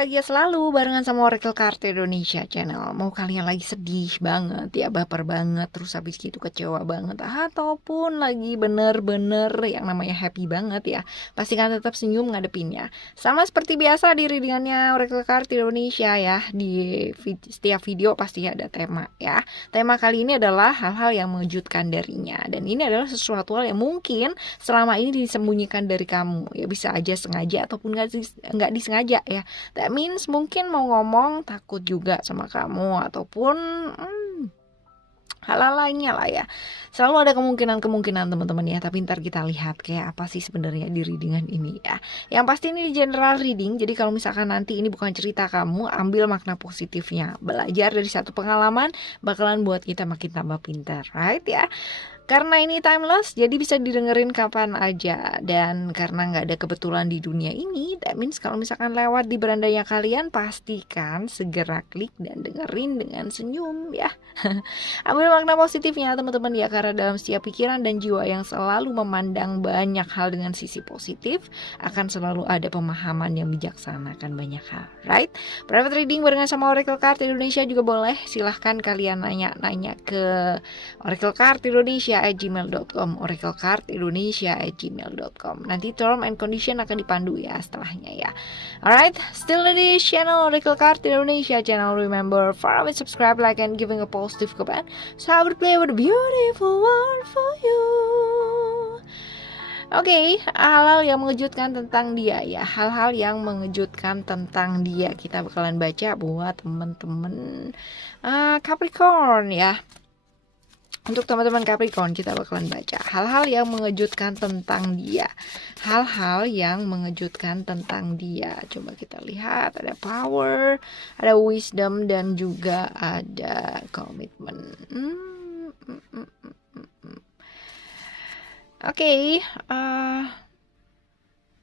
bahagia selalu barengan sama Oracle Card Indonesia Channel. Mau kalian lagi sedih banget ya, baper banget, terus habis gitu kecewa banget, ataupun lagi bener-bener yang namanya happy banget ya, pastikan tetap senyum ngadepinnya. Sama seperti biasa di readingannya Oracle Card Indonesia ya, di setiap video pasti ada tema ya. Tema kali ini adalah hal-hal yang mengejutkan darinya, dan ini adalah sesuatu hal yang mungkin selama ini disembunyikan dari kamu ya, bisa aja sengaja ataupun nggak disengaja ya. That means mungkin mau ngomong takut juga sama kamu, ataupun hal-hal lainnya lah ya. Selalu ada kemungkinan teman-teman ya, tapi ntar kita lihat kayak apa sih sebenarnya di readingan ini ya. Yang pasti ini general reading, jadi kalau misalkan nanti ini bukan cerita kamu, ambil makna positifnya. Belajar dari satu pengalaman bakalan buat kita makin tambah pintar, right ya. Karena ini timeless, jadi bisa didengerin kapan aja. Dan karena nggak ada kebetulan di dunia ini, that means kalau misalkan lewat di berandanya kalian, pastikan segera klik dan dengerin dengan senyum ya. Ambil makna positifnya teman-teman ya, karena dalam setiap pikiran dan jiwa yang selalu memandang banyak hal dengan sisi positif, akan selalu ada pemahaman yang bijaksana akan banyak hal, right? Private reading barengan sama Oracle Card Indonesia juga boleh. Silahkan kalian nanya-nanya ke Oracle Card Indonesia @gmail.com, Oracle Card Indonesia @gmail.com. Nanti term and condition akan dipandu ya setelahnya ya. Alright, still di channel Oracle Card Indonesia channel. Remember, follow and subscribe, like and giving a positive comment. So I will play with a beautiful world for you. Oke, hal-hal yang mengejutkan tentang dia ya, hal-hal yang mengejutkan tentang dia kita bakalan baca buat temen-temen Capricorn ya. Untuk teman-teman Capricorn kita bakalan baca hal-hal yang mengejutkan tentang dia. Hal-hal yang mengejutkan tentang dia. Coba kita lihat, ada power, ada wisdom, dan juga ada komitmen. Oke,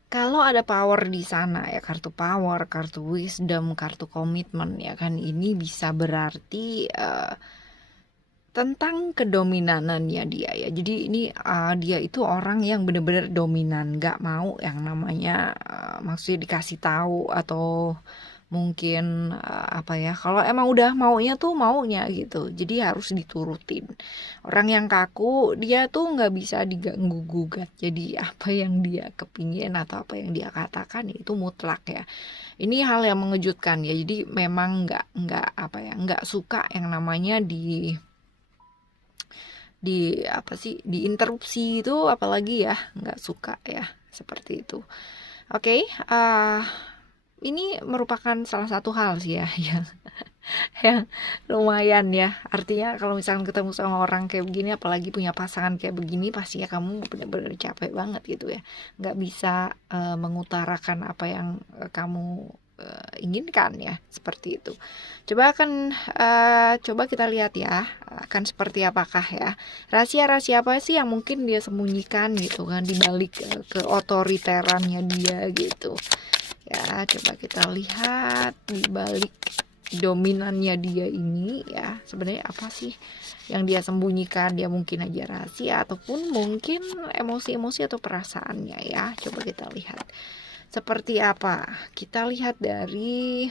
kalau ada power di sana ya, kartu power, kartu wisdom, kartu komitmen ya kan, ini bisa berarti tentang kedominanannya dia ya. Jadi ini dia itu orang yang benar-benar dominan, nggak mau yang namanya maksudnya dikasih tahu, atau mungkin apa ya, kalau emang udah maunya tuh maunya gitu, jadi harus diturutin. Orang yang kaku, dia tuh nggak bisa diganggu gugat, jadi apa yang dia kepingin atau apa yang dia katakan itu mutlak ya. Ini hal yang mengejutkan ya, jadi memang nggak apa ya, nggak suka yang namanya di apa sih, diinterupsi itu, apalagi ya, nggak suka ya seperti itu. Oke, ini merupakan salah satu hal sih ya yang lumayan ya. Artinya kalau misalkan ketemu sama orang kayak begini, apalagi punya pasangan kayak begini, pasti ya kamu benar-benar capek banget gitu ya, nggak bisa mengutarakan apa yang kamu inginkan ya, seperti itu. Coba kita lihat ya, akan seperti apakah ya, rahasia-rahasia apa sih yang mungkin dia sembunyikan gitu kan, dibalik keotoriterannya dia gitu ya. Coba kita lihat dibalik dominannya dia ini ya, sebenarnya apa sih yang dia sembunyikan. Dia mungkin aja rahasia, ataupun mungkin emosi-emosi atau perasaannya ya. Coba kita lihat seperti apa. Kita lihat dari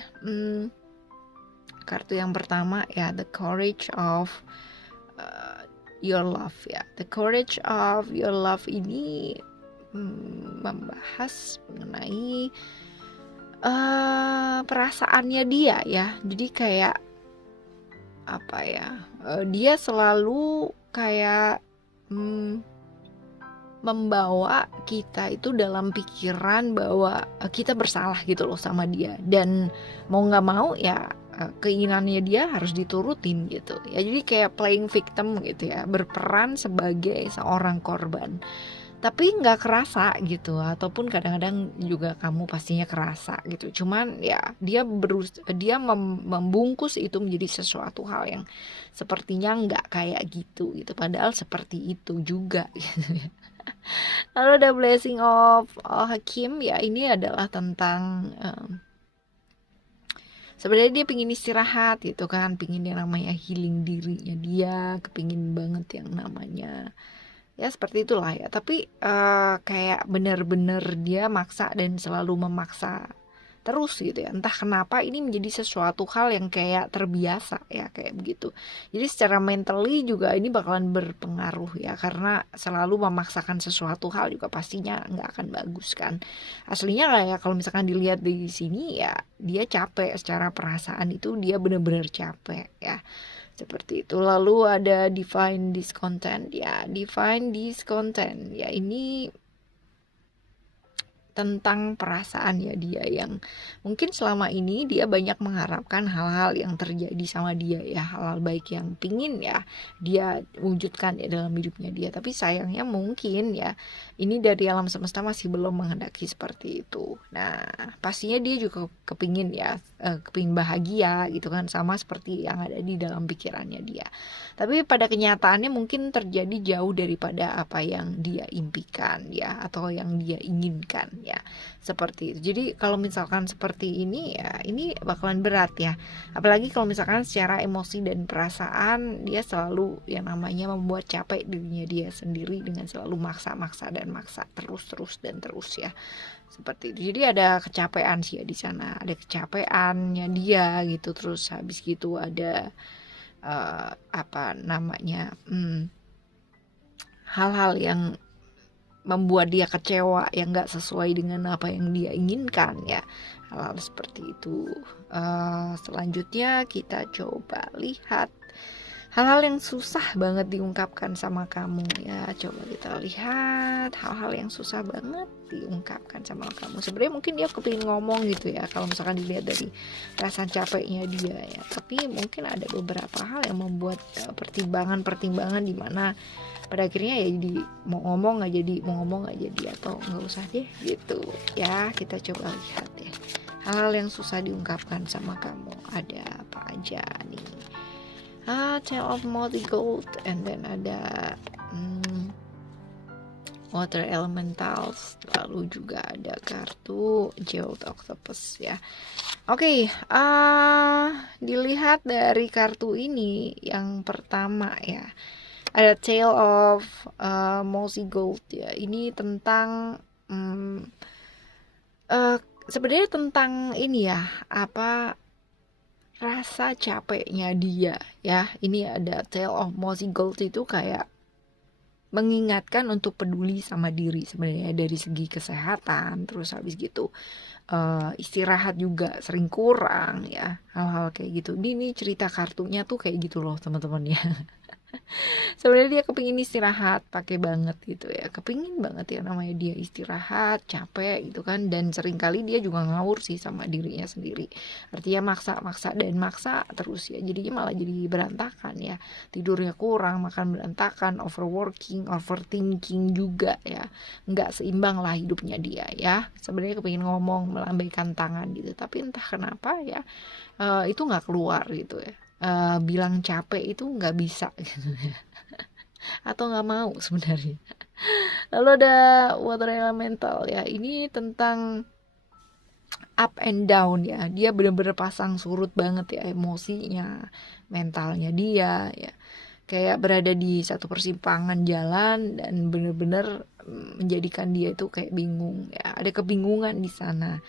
kartu yang pertama ya, the courage of your love ya. The courage of your love ini membahas mengenai perasaannya dia ya. Jadi kayak apa ya, dia selalu kayak membawa kita itu dalam pikiran bahwa kita bersalah gitu loh sama dia, dan mau nggak mau ya keinginannya dia harus diturutin gitu ya. Jadi kayak playing victim gitu ya, berperan sebagai seorang korban, tapi nggak kerasa gitu, ataupun kadang-kadang juga kamu pastinya kerasa gitu. Cuman ya dia membungkus itu menjadi sesuatu hal yang sepertinya nggak kayak gitu, padahal seperti itu juga gitu ya. Lalu ada blessing of Hakim ya, ini adalah tentang sebenarnya dia pingin istirahat gitu kan, pingin yang namanya healing dirinya dia, kepingin banget yang namanya ya seperti itulah ya. Tapi kayak bener-bener dia maksa dan selalu memaksa terus gitu ya. Entah kenapa ini menjadi sesuatu hal yang kayak terbiasa ya, kayak begitu. Jadi secara mentally juga ini bakalan berpengaruh ya, karena selalu memaksakan sesuatu hal juga pastinya nggak akan bagus kan. Aslinya kayak kalau misalkan dilihat di sini ya, dia capek secara perasaan, itu dia bener-bener capek ya. Seperti itu. Lalu ada define discontent ya. Define discontent ya, ini tentang perasaan ya dia, yang mungkin selama ini dia banyak mengharapkan hal-hal yang terjadi sama dia ya, hal-hal baik yang pingin ya dia wujudkan ya dalam hidupnya dia, tapi sayangnya mungkin ya ini dari alam semesta masih belum menghendaki seperti itu. Nah pastinya dia juga kepingin ya, kepingin bahagia gitu kan, sama seperti yang ada di dalam pikirannya dia, tapi pada kenyataannya mungkin terjadi jauh daripada apa yang dia impikan ya, atau yang dia inginkan ya, seperti itu. Jadi kalau misalkan seperti ini ya, ini bakalan berat ya, apalagi kalau misalkan secara emosi dan perasaan dia selalu yang namanya membuat capek dirinya dia sendiri dengan selalu maksa-maksa dan maksa terus ya, seperti itu. Jadi ada kecapean sih ya di sana, ada kecapeannya dia gitu, terus habis gitu ada apa namanya, hal-hal yang membuat dia kecewa yang nggak sesuai dengan apa yang dia inginkan ya, hal-hal seperti itu. Selanjutnya kita coba lihat hal-hal yang susah banget diungkapkan sama kamu ya. Coba kita lihat hal-hal yang susah banget diungkapkan sama kamu. Sebenarnya mungkin dia kepingin ngomong gitu ya, kalau misalkan dilihat dari rasa capeknya dia ya, tapi mungkin ada beberapa hal yang membuat pertimbangan di mana pada akhirnya ya jadi mau ngomong nggak jadi, atau nggak usah deh gitu ya. Kita coba lihat ya hal-hal yang susah diungkapkan sama kamu, ada apa aja nih. Tale of Multi Gold, and then ada Water Elementals, lalu juga ada kartu Jeweled Octopus ya. Oke, dilihat dari kartu ini yang pertama ya, ada Tale of Multi Gold ya. Ini tentang sebenarnya tentang ini ya, apa, rasa capeknya dia ya. Ini ada Tale of Multi Gold, itu kayak mengingatkan untuk peduli sama diri sebenarnya dari segi kesehatan, terus habis gitu istirahat juga sering kurang ya, hal-hal kayak gitu. Ini cerita kartunya tuh kayak gitu loh teman-teman ya. Sebenarnya dia kepingin istirahat pakai banget gitu ya, kepingin banget ya namanya dia istirahat, capek gitu kan, dan seringkali dia juga ngawur sih sama dirinya sendiri, artinya maksa terus ya, jadinya malah jadi berantakan ya, tidurnya kurang, makan berantakan, overthinking juga ya, nggak seimbang lah hidupnya dia ya. Sebenarnya kepingin ngomong, melambaikan tangan gitu, tapi entah kenapa ya itu nggak keluar gitu ya. Bilang capek itu nggak bisa gitu ya, atau nggak mau sebenarnya. Lalu ada Water Elemental ya, ini tentang up and down ya, dia bener-bener pasang surut banget ya emosinya, mentalnya dia ya, kayak berada di satu persimpangan jalan dan bener-bener menjadikan dia itu kayak bingung ya, ada kebingungan di sana.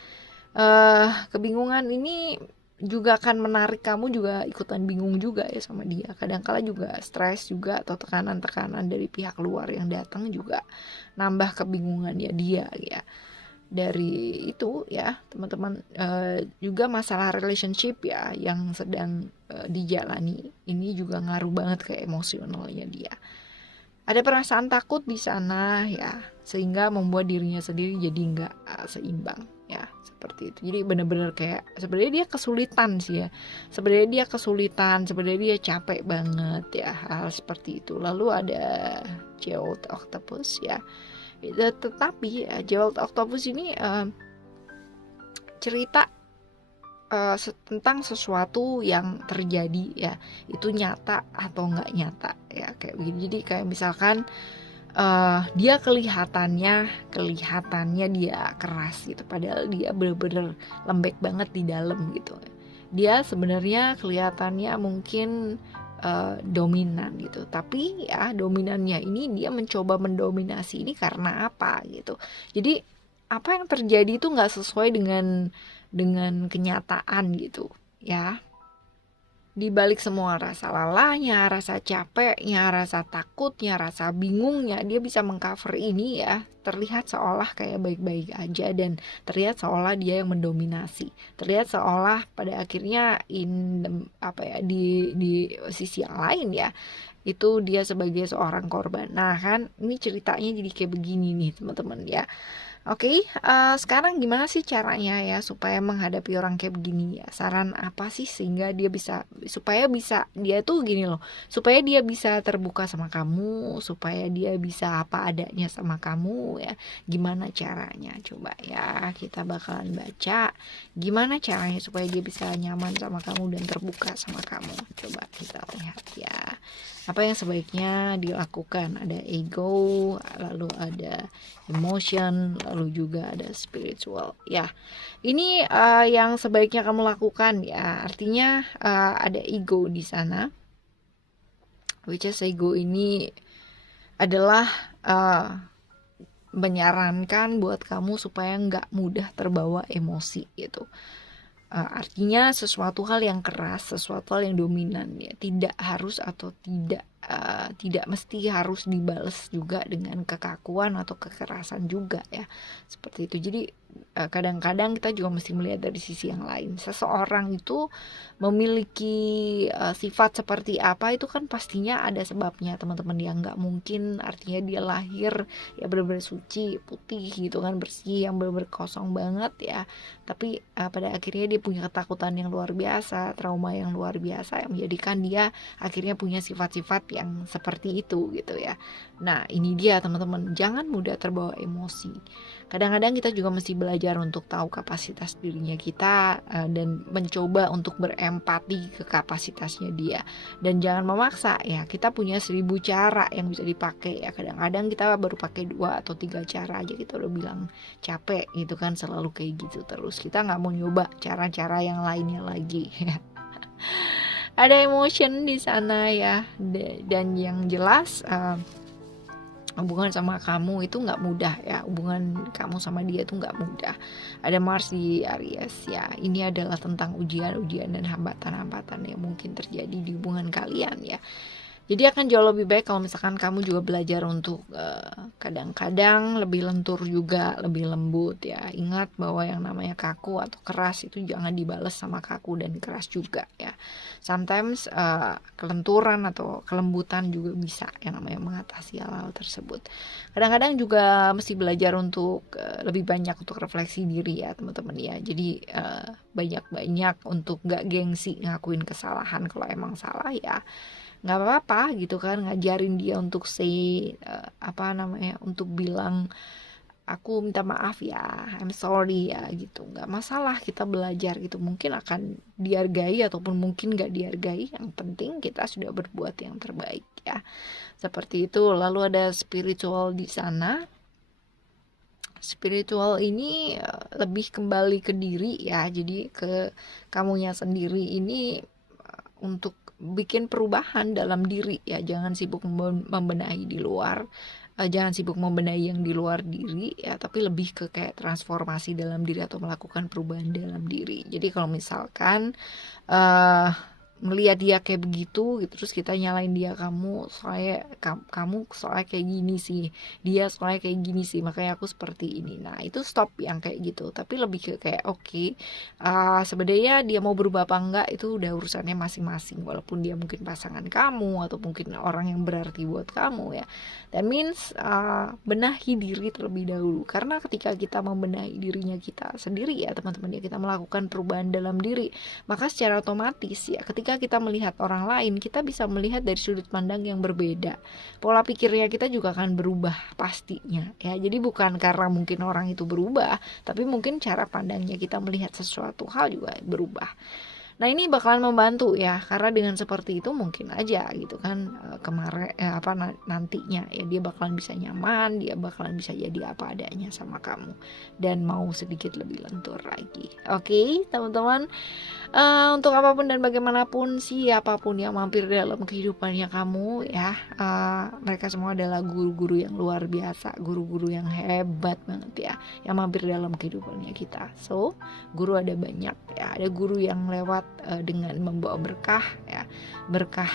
Kebingungan ini juga akan menarik kamu juga ikutan bingung juga ya sama dia. Kadang-kala juga stres juga, atau tekanan-tekanan dari pihak luar yang datang juga nambah kebingungannya dia ya. Dari itu ya teman-teman, juga masalah relationship ya yang sedang dijalani ini juga ngaruh banget ke emosionalnya dia. Ada perasaan takut di sana ya, sehingga membuat dirinya sendiri jadi nggak seimbang ya, seperti itu. Jadi benar-benar kayak sebenarnya dia kesulitan sih ya, sebenarnya dia capek banget ya, hal seperti itu. Lalu ada Jeweled Octopus ya, tetapi ya, Jeweled Octopus ini cerita tentang sesuatu yang terjadi ya, itu nyata atau nggak nyata ya, kayak begini. Jadi kayak misalkan dia kelihatannya dia keras gitu, padahal dia bener-bener lembek banget di dalam gitu. Dia sebenarnya kelihatannya mungkin dominan gitu, tapi ya dominannya ini dia mencoba mendominasi ini karena apa gitu. Jadi apa yang terjadi itu nggak sesuai dengan kenyataan gitu ya. Di balik semua rasa lelahnya, rasa capeknya, rasa takutnya, rasa bingungnya, dia bisa mengcover ini ya, terlihat seolah kayak baik-baik aja dan terlihat seolah dia yang mendominasi. Terlihat seolah pada akhirnya di sisi yang lain ya, itu dia sebagai seorang korban. Nah kan ini ceritanya jadi kayak begini nih teman-teman ya. Oke, sekarang gimana sih caranya ya supaya menghadapi orang kayak begini ya? Saran apa sih sehingga dia tuh gini loh, supaya dia bisa terbuka sama kamu, supaya dia bisa apa adanya sama kamu ya. Gimana caranya? Coba ya, kita bakalan baca gimana caranya supaya dia bisa nyaman sama kamu dan terbuka sama kamu. Coba kita lihat ya. Apa yang sebaiknya dilakukan? Ada ego, lalu ada emotion, lalu juga ada spiritual. Ya, ini yang sebaiknya kamu lakukan ya. Artinya ada ego di sana. Which is ego ini adalah menyarankan buat kamu supaya nggak mudah terbawa emosi gitu. Artinya sesuatu hal yang keras, sesuatu hal yang dominan ya, tidak harus atau tidak mesti harus dibalas juga dengan kekakuan atau kekerasan juga ya, seperti itu. Jadi kadang-kadang kita juga mesti melihat dari sisi yang lain. Seseorang itu memiliki sifat seperti apa itu kan pastinya ada sebabnya teman-teman, yang nggak mungkin artinya dia lahir ya benar-benar suci, putih gitu kan, bersih, yang benar-benar kosong banget ya, tapi pada akhirnya dia punya ketakutan yang luar biasa, trauma yang luar biasa yang menjadikan dia akhirnya punya sifat-sifat yang seperti itu gitu ya. Nah ini dia teman-teman, jangan mudah terbawa emosi. Kadang-kadang kita juga mesti belajar untuk tahu kapasitas dirinya kita dan mencoba untuk berempati ke kapasitasnya dia, dan jangan memaksa ya. Kita punya 1000 cara yang bisa dipakai ya. Kadang-kadang kita baru pakai 2 atau 3 cara aja kita udah bilang capek gitu kan, selalu kayak gitu terus. Kita nggak mau nyoba cara-cara yang lainnya lagi ya. Ada emotion di sana ya, dan yang jelas hubungan sama kamu itu nggak mudah ya. Hubungan kamu sama dia itu nggak mudah. Ada Mars di Aries ya. Ini adalah tentang ujian-ujian dan hambatan-hambatan yang mungkin terjadi di hubungan kalian ya. Jadi akan jauh lebih baik kalau misalkan kamu juga belajar untuk kadang-kadang lebih lentur juga, lebih lembut ya. Ingat bahwa yang namanya kaku atau keras itu jangan dibalas sama kaku dan keras juga ya. Sometimes kelenturan atau kelembutan juga bisa yang namanya mengatasi hal-hal tersebut. Kadang-kadang juga mesti belajar untuk lebih banyak untuk refleksi diri ya teman-teman ya. Jadi banyak-banyak untuk gak gengsi ngakuin kesalahan kalau emang salah ya. Nggak apa-apa gitu kan, ngajarin dia untuk untuk bilang aku minta maaf ya, I'm sorry ya gitu. Nggak masalah kita belajar gitu, mungkin akan dihargai ataupun mungkin nggak dihargai, yang penting kita sudah berbuat yang terbaik ya, seperti itu. Lalu ada spiritual di sana. Spiritual ini lebih kembali ke diri ya, jadi ke kamunya sendiri ini untuk bikin perubahan dalam diri ya. Jangan sibuk membenahi di luar, jangan sibuk membenahi yang di luar diri ya, tapi lebih ke kayak transformasi dalam diri atau melakukan perubahan dalam diri. Jadi kalau misalkan melihat dia kayak begitu gitu, terus kita nyalain dia, kamu soalnya kayak gini sih, dia soalnya kayak gini sih, makanya aku seperti ini. Nah itu stop yang kayak gitu, tapi lebih ke kayak oke, sebenarnya dia mau berubah apa enggak itu udah urusannya masing-masing, walaupun dia mungkin pasangan kamu atau mungkin orang yang berarti buat kamu ya. That means benahi diri terlebih dahulu, karena ketika kita membenahi dirinya kita sendiri ya teman-teman ya, kita melakukan perubahan dalam diri, maka secara otomatis ya ketika kita melihat orang lain, kita bisa melihat dari sudut pandang yang berbeda. Pola pikirnya kita juga akan berubah pastinya ya. Jadi bukan karena mungkin orang itu berubah, tapi mungkin cara pandangnya kita melihat sesuatu hal juga berubah. Nah ini bakalan membantu ya, karena dengan seperti itu mungkin aja gitu kan kemarin nantinya ya dia bakalan bisa nyaman, dia bakalan bisa jadi apa adanya sama kamu dan mau sedikit lebih lentur lagi. Oke, teman-teman. Untuk apapun dan bagaimanapun siapapun yang mampir dalam kehidupannya kamu ya, mereka semua adalah guru-guru yang luar biasa, guru-guru yang hebat banget ya, yang mampir dalam kehidupannya kita. So guru ada banyak ya, ada guru yang lewat dengan membawa berkah ya, berkah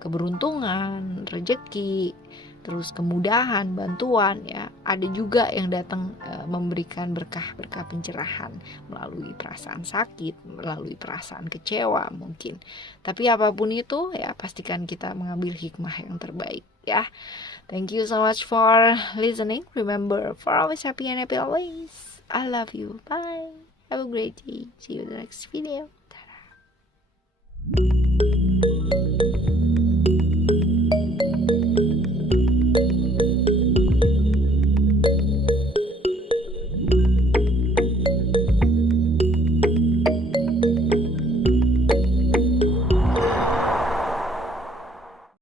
keberuntungan, rezeki, terus kemudahan, bantuan ya. Ada juga yang datang memberikan berkah-berkah pencerahan melalui perasaan sakit, melalui perasaan kecewa mungkin. Tapi apapun itu ya pastikan kita mengambil hikmah yang terbaik ya. Thank you so much for listening. Remember, for always happy and happy always. I love you. Bye. Have a great day. See you in the next video. Ta-da.